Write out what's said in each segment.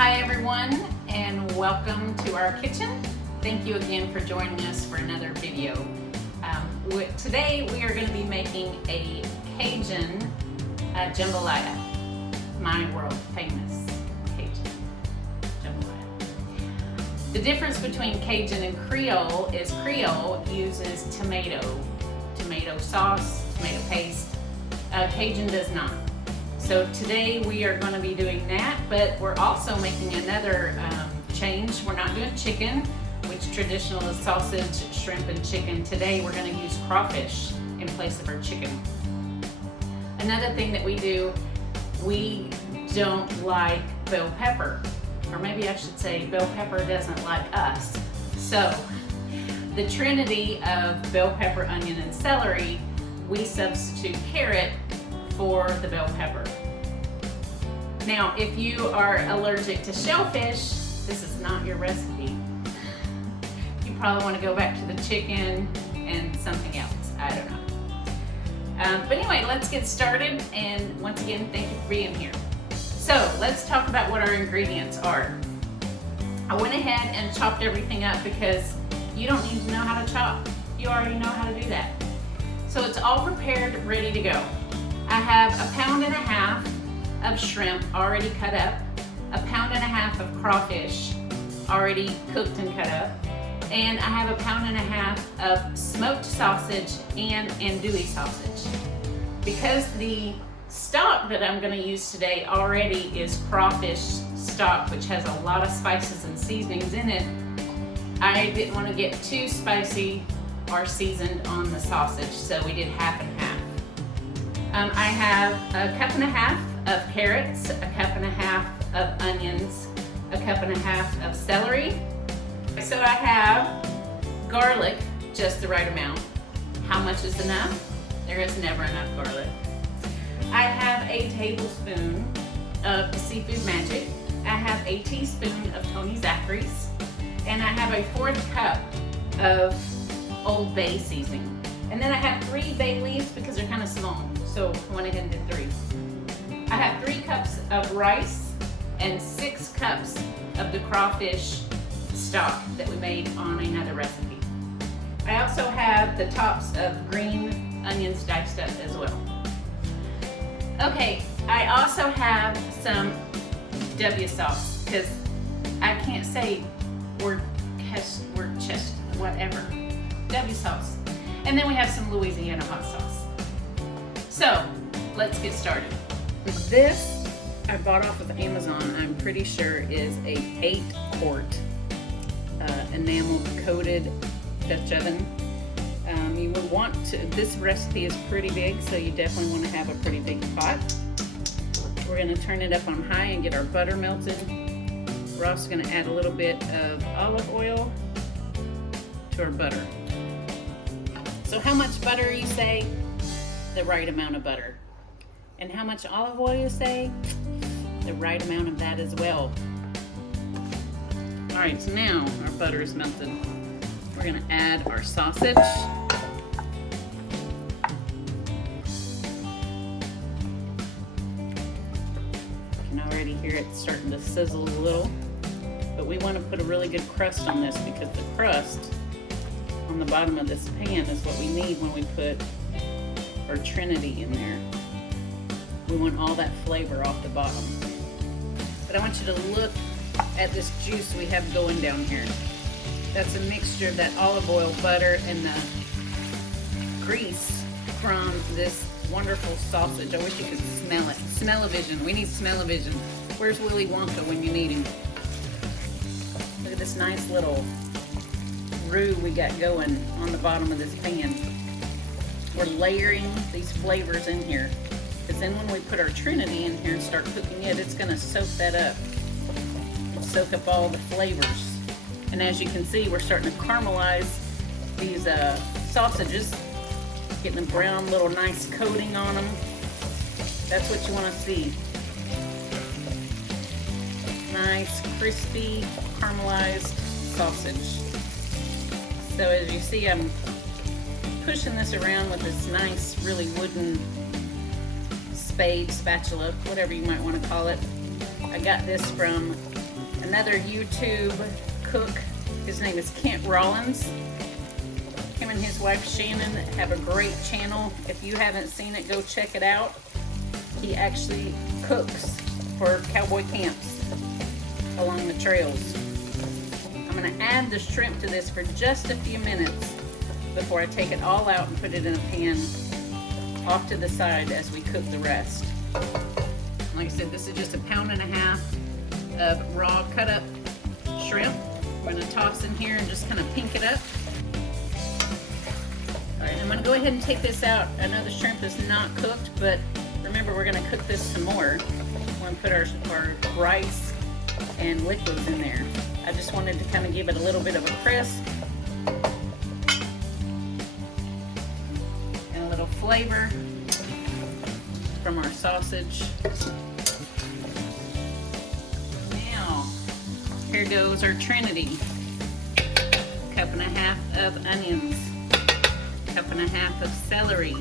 Hi everyone, and welcome to our kitchen. Thank you again for joining us for another video. Today we are going to be making a Cajun Jambalaya, my world famous Cajun Jambalaya. The difference between Cajun and Creole is Creole uses tomato sauce, tomato paste. Cajun does not. So today we are going to be doing that, but we're also making another change. We're not doing chicken, which traditional is sausage, shrimp, and chicken. Today we're going to use crawfish in place of our chicken. Another thing that we do, we don't like bell pepper, or maybe I should say bell pepper doesn't like us. So the trinity of bell pepper, onion, and celery, we substitute carrot for the bell pepper. Now, if you are allergic to shellfish, this is not your recipe. You probably want to go back to the chicken and something else. I don't know. But anyway, let's get started. And once again, thank you for being here. So let's talk about what our ingredients are. I went ahead and chopped everything up because you don't need to know how to chop. You already know how to do that. So it's all prepared, ready to go. I have 1.5 pounds of shrimp already cut up, 1.5 pounds of crawfish already cooked and cut up, and I have 1.5 pounds of smoked sausage and andouille sausage. Because the stock that I'm going to use today already is crawfish stock, which has a lot of spices and seasonings in it, I didn't want to get too spicy or seasoned on the sausage, so we did half and half. I have 1.5 cups of carrots, 1.5 cups of onions, 1.5 cups of celery. So I have garlic, just the right amount. How much is enough? There is never enough garlic. I have a tablespoon of Seafood Magic. I have a teaspoon of Tony Zachary's, and I have a 1/4 cup of Old Bay seasoning. And then I have 3 bay leaves because they're kind of small, so I went ahead and did 3. I have 3 cups of rice and 6 cups of the crawfish stock that we made on another recipe. I also have the tops of green onions diced up as well. Okay, I also have some W sauce because I can't say Worcestershire, whatever. W sauce. And then we have some Louisiana hot sauce. So let's get started. This I bought off of Amazon. I'm pretty sure is a 8-quart enamel coated Dutch oven. You would want to, this recipe is pretty big, so you definitely want to have a pretty big pot. We're going to turn it up on high and get our butter melted. We're also going to add a little bit of olive oil to our butter. So how much butter you say? The right amount of butter. And how much olive oil you say? The right amount of that as well. Alright, so now our butter is melted. We're going to add our sausage. You can already hear it starting to sizzle a little. But we want to put a really good crust on this because the crust on the bottom of this pan is what we need when we put our trinity in there. We want all that flavor off the bottom. But I want you to look at this juice we have going down here. That's a mixture of that olive oil, butter, and the grease from this wonderful sausage. I wish you could smell it. Smell-o-vision. We need smell-o-vision. Where's Willy Wonka when you need him? Look at this nice little roux we got going on the bottom of this pan. We're layering these flavors in here, because then when we put our trinity in here and start cooking it, it's going to soak that up and soak up all the flavors. And as you can see, we're starting to caramelize these sausages, getting a brown little nice coating on them. That's what you want to see. Nice, crispy, caramelized sausage. So as you see, I'm pushing this around with this nice, really wooden spatula, whatever you might want to call it. I got this from another YouTube cook. His name is Kent Rollins. Him and his wife Shannon have a great channel. If you haven't seen it, go check it out. He actually cooks for cowboy camps along the trails. I'm going to add the shrimp to this for just a few minutes before I take it all out and put it in a pan off to the side as we cook the rest. Like I said, this is just 1.5 pounds of raw cut up shrimp. We're going to toss in here and just kind of pink it up. Alright, I'm going to go ahead and take this out. I know the shrimp is not cooked, but remember we're going to cook this some more. We're going to put our rice and liquids in there. I just wanted to kind of give it a little bit of a crisp and a little flavor from our sausage. Now, here goes our trinity. 1.5 cups of onions, 1.5 cups of celery,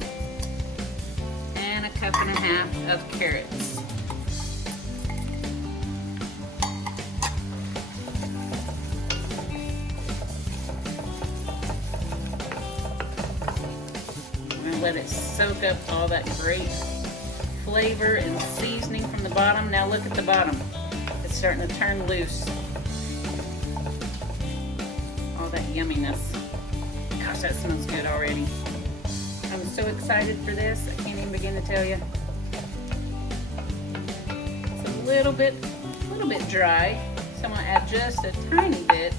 and 1.5 cups of carrots. Let it soak up all that great flavor and seasoning from the bottom. Now look at the bottom. It's starting to turn loose. All that yumminess. Gosh, that smells good already. I'm so excited for this. I can't even begin to tell you. It's a little bit dry. So I'm going to add just a tiny bit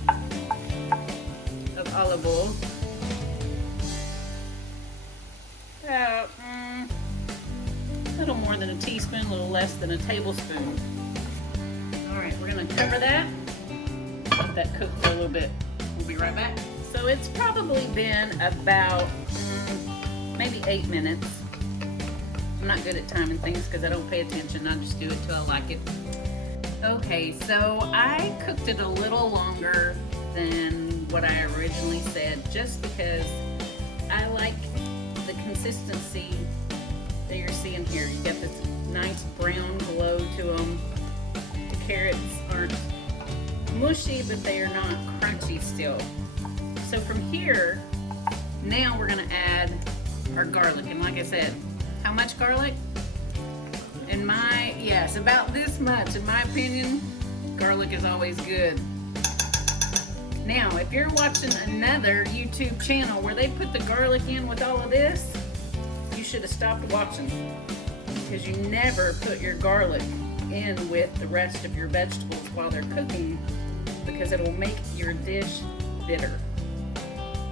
of olive oil. About a little more than a teaspoon, a little less than a tablespoon. Alright, we're going to cover that. Let that cook for a little bit. We'll be right back. So it's probably been about maybe 8 minutes. I'm not good at timing things because I don't pay attention. I just do it till I like it. Okay, so I cooked it a little longer than what I originally said just because I like the consistency that you're seeing here. You get this nice brown glow to them. The carrots aren't mushy, but they are not crunchy still. So from here, now we're going to add our garlic. And like I said, how much garlic? Yes, about this much. In my opinion, garlic is always good. Now, if you're watching another YouTube channel where they put the garlic in with all of this, you should have stopped watching, because you never put your garlic in with the rest of your vegetables while they're cooking, because it will make your dish bitter.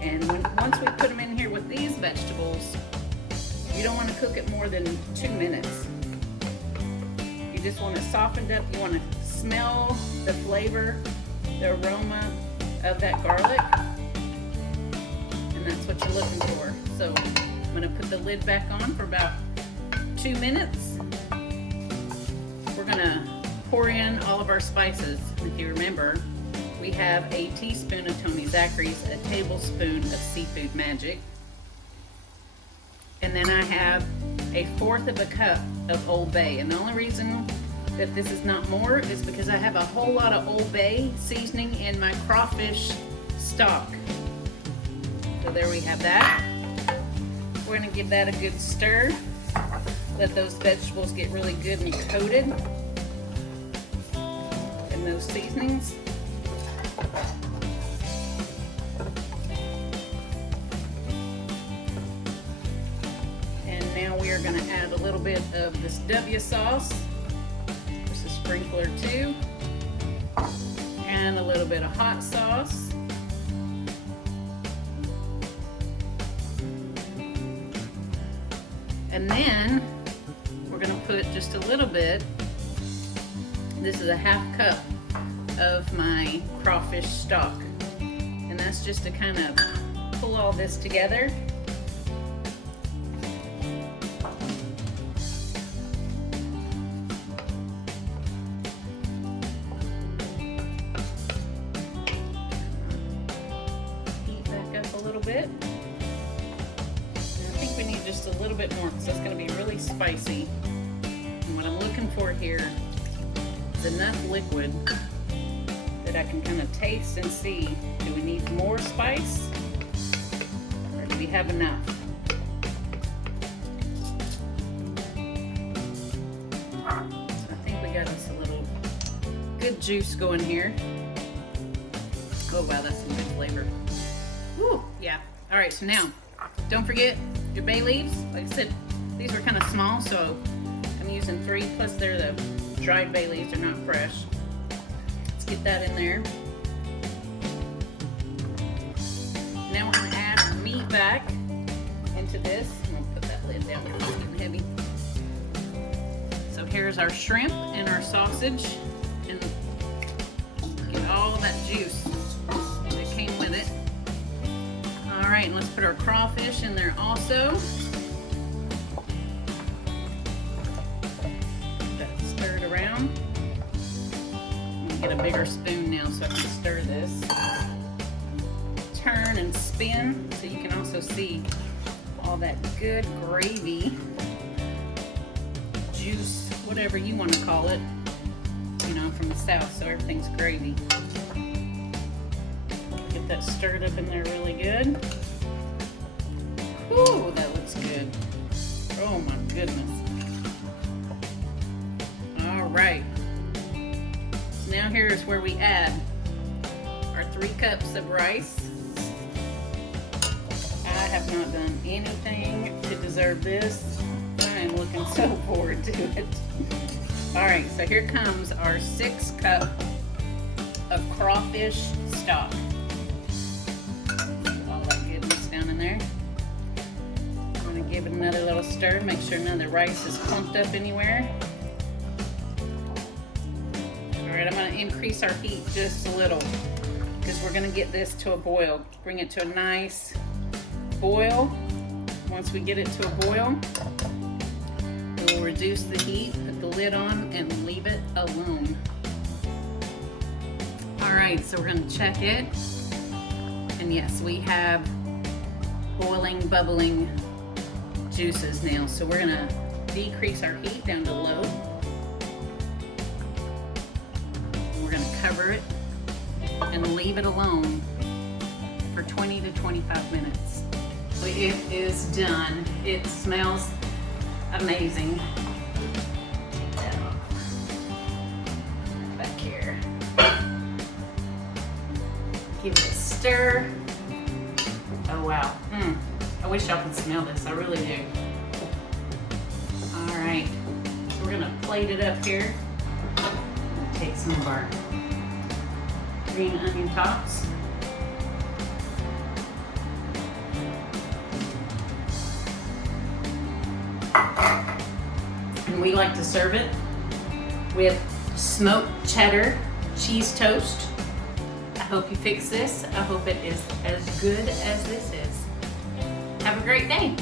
And once we put them in here with these vegetables, you don't want to cook it more than 2 minutes. You just want it softened up. You want to smell the flavor, the aroma of that garlic, and that's what you're looking for. So I'm going to put the lid back on for about 2 minutes. We're going to pour in all of our spices. If you remember, we have a teaspoon of Tony Zachary's, a tablespoon of Seafood Magic, and then I have 1/4 cup of Old Bay. And the only reason that this is not more is because I have a whole lot of Old Bay seasoning in my crawfish stock. So there we have that. We're going to give that a good stir. Let those vegetables get really good and coated in those seasonings. And now we are going to add a little bit of this W sauce. Just a sprinkle or two. And a little bit of hot sauce. And then we're going to put just a little bit. This is a 1/2 cup of my crawfish stock. And that's just to kind of pull all this together. Heat back up a little bit. And I think we need just a little bit more because that's going to be really spicy. And what I'm looking for here is enough liquid that I can kind of taste and see, do we need more spice or do we have enough? So I think we got us a little good juice going here. Oh wow, that's some good flavor. Woo, yeah. All right, so now, don't forget your bay leaves. Like I said, these were kind of small, so I'm using 3, plus they're the dried bay leaves, they're not fresh. Let's get that in there. Now we're gonna add our meat back into this. I'm gonna put that lid down because it's getting heavy. So here's our shrimp and our sausage, and get all that juice that came with it. All right, and let's put our crawfish in there also. Stir it around. I'm gonna get a bigger spoon now so I can stir this. Turn and spin so you can also see all that good gravy, juice, whatever you want to call it. You know, I'm from the South, so everything's gravy. Get that stirred up in there really good. Ooh, that looks good. Oh my goodness. All right. So now here is where we add our 3 cups of rice. I have not done anything to deserve this. I am looking so forward to it. All right, so here comes our 6 cup of crawfish stock. All that goodness down in there. I'm gonna give it another little stir, make sure none of the rice is clumped up anywhere. All right, I'm gonna increase our heat just a little because we're gonna get this to a boil. Bring it to a nice boil. Once we get it to a boil, we'll reduce the heat, put the lid on, and leave it alone. All right, so we're gonna check it. And yes, we have boiling, bubbling juices now. So we're gonna decrease our heat down to low. We're gonna cover it and leave it alone for 20 to 25 minutes. It is done. It smells amazing. Take that off. Back here. Give it a stir. Oh wow. I wish y'all could smell this. I really do. All right. So we're gonna plate it up here. Take some of our green onion tops. And we like to serve it with smoked cheddar cheese toast. I hope you fix this. I hope it is as good as this is. Have a great day.